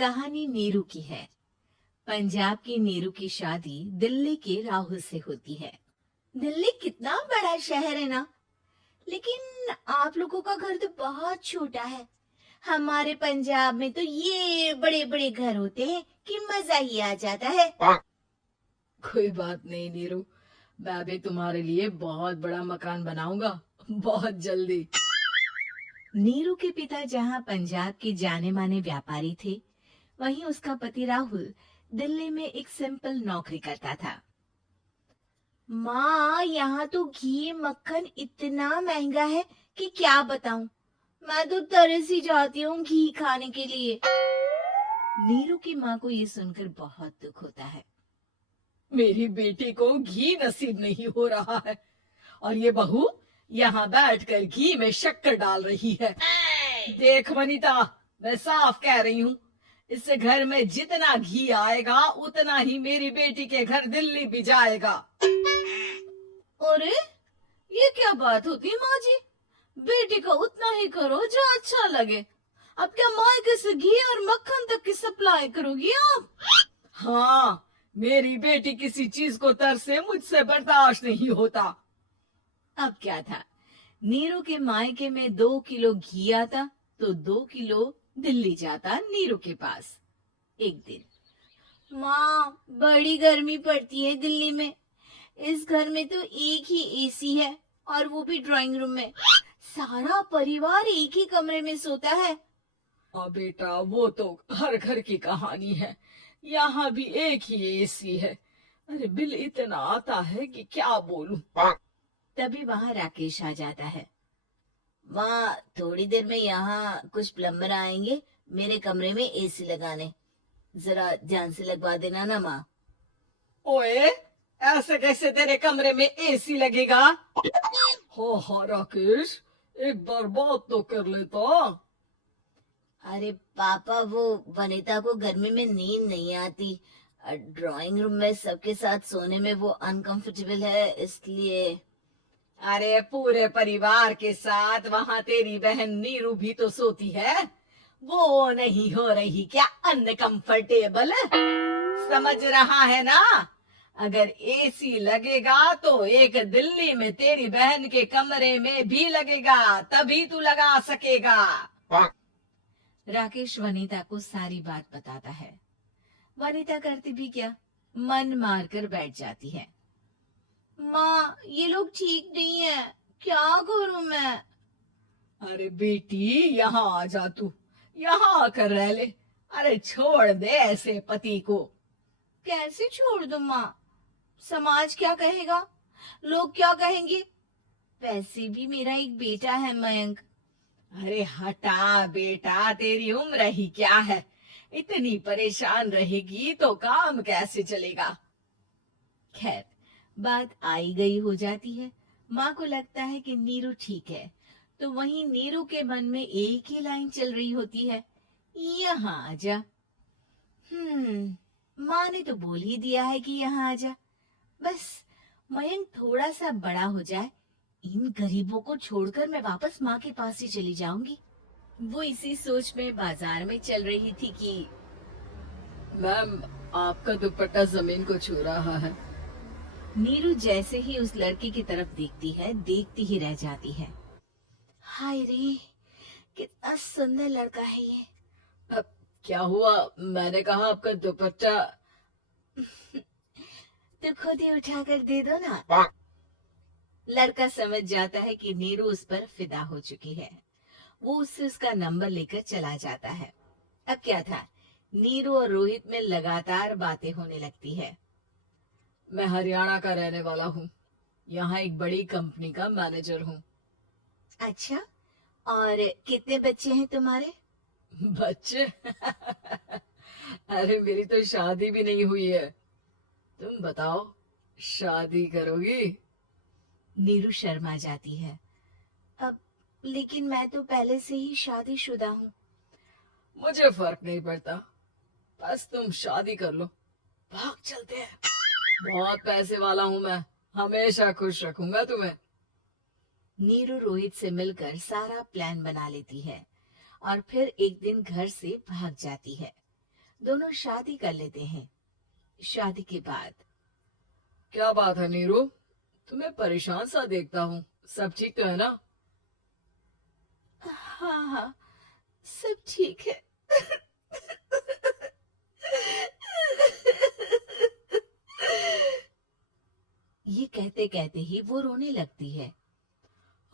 कहानी नीरू की है। पंजाब की नीरू की शादी दिल्ली के राहुल से होती है। दिल्ली कितना बड़ा शहर है ना, लेकिन आप लोगों का घर तो बहुत छोटा है। हमारे पंजाब में तो ये बड़े बड़े घर होते हैं कि मजा ही आ जाता है। कोई बात नहीं नीरू, मैं भी तुम्हारे लिए बहुत बड़ा मकान बनाऊंगा, बहुत जल्दी। नीरू के पिता जहाँ पंजाब के जाने माने व्यापारी थे, वहीं उसका पति राहुल दिल्ली में एक सिंपल नौकरी करता था। माँ, यहाँ तो घी मक्खन इतना महंगा है कि क्या बताऊं। मैं तो तरस ही जाती हूँ घी खाने के लिए। नीरू की माँ को ये सुनकर बहुत दुख होता है। मेरी बेटी को घी नसीब नहीं हो रहा है और ये बहू यहाँ बैठकर घी में शक्कर डाल रही है। देख वनिता, मैं साफ कह रही हूँ, इससे घर में जितना घी आएगा उतना ही मेरी बेटी के घर दिल्ली भी जाएगा। अरे, ये क्या बात होती माँ जी? बेटी को उतना ही करो जो अच्छा लगे। अब क्या मायके से घी और मक्खन तक की सप्लाई करोगी आप? हाँ, मेरी बेटी किसी चीज को तरसे मुझसे बर्दाश्त नहीं होता। अब क्या था, नीरू के मायके में 2 किलो घी आता तो 2 किलो दिल्ली जाता नीरू के पास। एक दिन, माँ, बड़ी गर्मी पड़ती है दिल्ली में। इस घर में तो एक ही एसी है और वो भी ड्राइंग रूम में। सारा परिवार एक ही कमरे में सोता है। हाँ बेटा, वो तो हर घर की कहानी है। यहाँ भी एक ही एसी है। अरे बिल इतना आता है कि क्या बोलूं। तभी वहां राकेश आ जाता है। माँ, थोड़ी देर में यहाँ कुछ प्लम्बर आएंगे मेरे कमरे में एसी लगाने। जरा ध्यान से लगवा देना ना माँ। ओए, ऐसे कैसे तेरे कमरे में एसी लगेगा? हो राकेश, एक बार बात तो कर लेता। अरे पापा, वो वनिता को गर्मी में नींद नहीं आती। ड्राइंग रूम में सबके साथ सोने में वो अनकंफर्टेबल है, इसलिए। अरे पूरे परिवार के साथ वहाँ तेरी बहन नीरू भी तो सोती है। वो नहीं हो रही क्या अनकंफर्टेबल? समझ रहा है ना? अगर एसी लगेगा तो एक दिल्ली में तेरी बहन के कमरे में भी लगेगा, तभी तू लगा सकेगा। राकेश वनिता को सारी बात बताता है। वनिता करती भी क्या, मन मारकर बैठ जाती है। माँ, ये लोग ठीक नहीं है, क्या करूं मैं? अरे बेटी, यहाँ आ जा तू, यहाँ आकर रह ले। अरे छोड़ दे ऐसे पति को। कैसे छोड़ दूं माँ? समाज क्या कहेगा, लोग क्या कहेंगे? वैसे भी मेरा एक बेटा है मयंक। अरे हटा बेटा, तेरी उम्र ही क्या है? इतनी परेशान रहेगी तो काम कैसे चलेगा? खैर, बात आई गई हो जाती है। माँ को लगता है कि नीरू ठीक है, तो वहीं नीरू के मन में एक ही लाइन चल रही होती है, यहाँ आजा। माँ ने तो बोल ही दिया है कि यहाँ आजा। बस मयंक थोड़ा सा बड़ा हो जाए, इन गरीबों को छोड़कर मैं वापस माँ के पास ही चली जाऊंगी। वो इसी सोच में बाजार में चल रही थी कि मैम, आपका दुपट्टा जमीन को छू रहा है। नीरू जैसे ही उस लड़के की तरफ देखती है, देखती ही रह जाती है। हाय रे, कितना सुंदर लड़का है ये। अब क्या हुआ? मैंने कहा आपका दुपट्टा। तो खुद ही उठा कर दे दो ना। लड़का समझ जाता है कि नीरू उस पर फिदा हो चुकी है। वो उससे उसका नंबर लेकर चला जाता है। अब क्या था, नीरू और रोहित में लगातार बातें होने लगती है। मैं हरियाणा का रहने वाला हूँ, यहाँ एक बड़ी कंपनी का मैनेजर हूँ। अच्छा, और कितने बच्चे हैं तुम्हारे? बच्चे? अरे मेरी तो शादी भी नहीं हुई है। तुम बताओ, शादी करोगी? नीरू शर्मा जाती है। अब लेकिन मैं तो पहले से ही शादीशुदा हूँ। मुझे फर्क नहीं पड़ता, बस तुम शादी कर लो, भाग चलते हैं। बहुत पैसे वाला हूँ मैं, हमेशा खुश रखूंगा तुम्हें। नीरू रोहित से मिलकर सारा प्लान बना लेती है और फिर एक दिन घर से भाग जाती है। दोनों शादी कर लेते हैं। शादी के बाद क्या बात है नीरू, तुम्हें परेशान सा देखता हूँ, सब ठीक तो है ना? हाँ हाँ, सब ठीक है। ये कहते कहते ही वो रोने लगती है।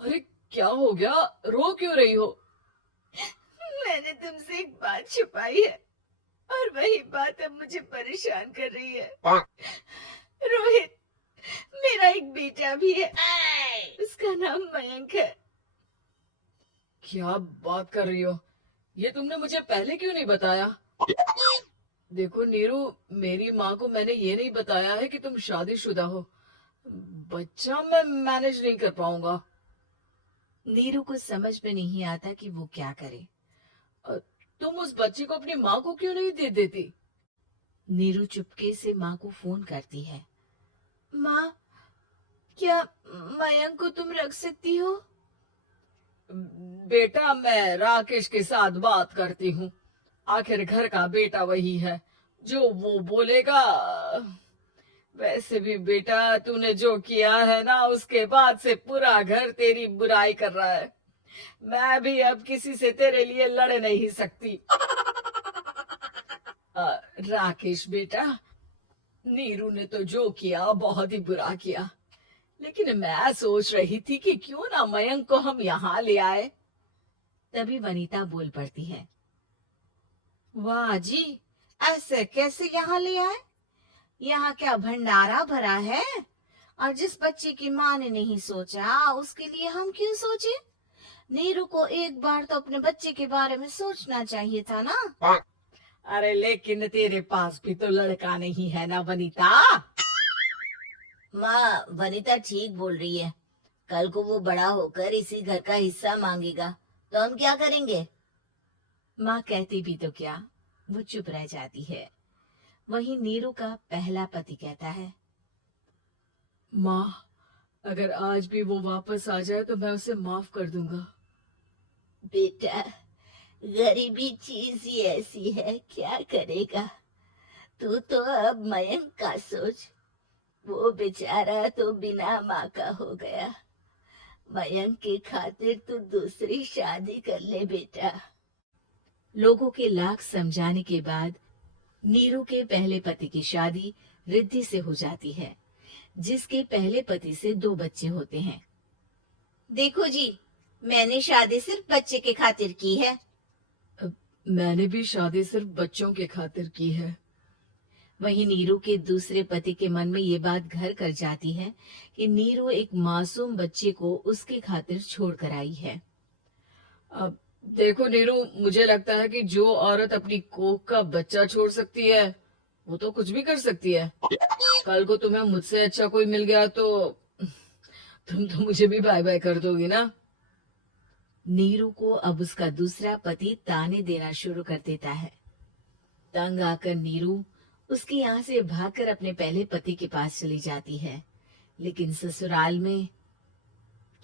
अरे क्या हो गया, रो क्यों रही हो? मैंने तुमसे एक बात छुपाई है और वही बात अब मुझे परेशान कर रही है। रोहित, मेरा एक बेटा भी है, उसका नाम मयंक है। क्या बात कर रही हो, ये तुमने मुझे पहले क्यों नहीं बताया? देखो नीरू, मेरी माँ को मैंने ये नहीं बताया है कि तुम शादीशुदा हो। बच्चा मैं मैनेज नहीं कर पाऊंगा। नीरू को समझ में नहीं आता कि वो क्या करे। तुम उस बच्चे को अपनी माँ को क्यों नहीं दे देती? नीरू चुपके से माँ को फोन करती है। माँ, क्या मयंक को तुम रख सकती हो? बेटा, मैं राकेश के साथ बात करती हूँ। आखिर घर का बेटा वही है, जो वो बोलेगा। वैसे भी बेटा, तूने जो किया है ना, उसके बाद से पूरा घर तेरी बुराई कर रहा है। मैं भी अब किसी से तेरे लिए लड़ नहीं सकती। राकेश बेटा, नीरू ने तो जो किया बहुत ही बुरा किया, लेकिन मैं सोच रही थी कि क्यों ना मयंक को हम यहाँ ले आए। तभी वनीता बोल पड़ती है। वाह जी, ऐसे कैसे यहाँ ले आए? यहाँ क्या भंडारा भरा है? और जिस बच्चे की माँ ने नहीं सोचा, उसके लिए हम क्यों सोचे? नीरू को एक बार तो अपने बच्चे के बारे में सोचना चाहिए था ना। अरे लेकिन तेरे पास भी तो लड़का नहीं है ना वनीता। माँ, वनीता ठीक बोल रही है। कल को वो बड़ा होकर इसी घर का हिस्सा मांगेगा तो हम क्या करेंगे? माँ कहती भी तो क्या, वो चुप रह जाती है। वहीं नीरू का पहला पति कहता है। माँ, अगर आज भी वो वापस आ जाए तो मैं उसे माफ कर दूंगा। बेटा, गरीबी चीज ही ऐसी है, क्या करेगा? तू तो अब मयंक का सोच। वो बेचारा तो बिना माँ का हो गया। मयंक की खातिर तू दूसरी शादी कर ले बेटा। लोगों के लाख समझाने के बाद नीरू के पहले पति की शादी रिद्धि से हो जाती है, जिसके पहले पति से 2 बच्चे होते हैं। देखो जी, मैंने शादी सिर्फ बच्चे के खातिर की है। मैंने भी शादी सिर्फ बच्चों के खातिर की है। वहीं नीरू के दूसरे पति के मन में ये बात घर कर जाती है कि नीरू एक मासूम बच्चे को उसके खातिर छोड़ कर आई है। अब देखो नीरू, मुझे लगता है कि जो औरत अपनी कोख का बच्चा छोड़ सकती है, वो तो कुछ भी कर सकती है। कल को तुम्हें मुझसे अच्छा कोई मिल गया तो तुम तो मुझे भी बाय बाय कर दोगी ना। नीरू को अब उसका दूसरा पति ताने देना शुरू कर देता है। तंग आकर नीरू उसके यहाँ से भागकर अपने पहले पति के पास चली जाती है। लेकिन ससुराल में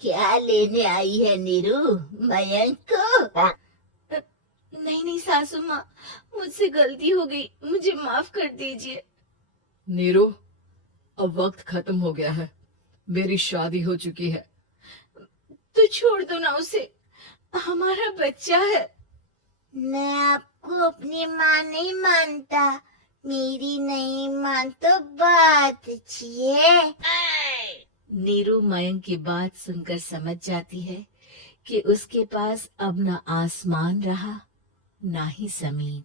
क्या लेने आई है नीरू, मयंक को? नहीं नहीं सासू माँ, मुझसे गलती हो गई, मुझे माफ कर दीजिए। नीरू, अब वक्त खत्म हो गया है, मेरी शादी हो चुकी है। तो छोड़ दो ना उसे, हमारा बच्चा है। मैं आपको अपनी माँ नहीं मानता, मेरी नहीं मान तो बात अच्छी है। नीरू मयंक की बात सुनकर समझ जाती है कि उसके पास अब न आसमान रहा, ना ही जमीन।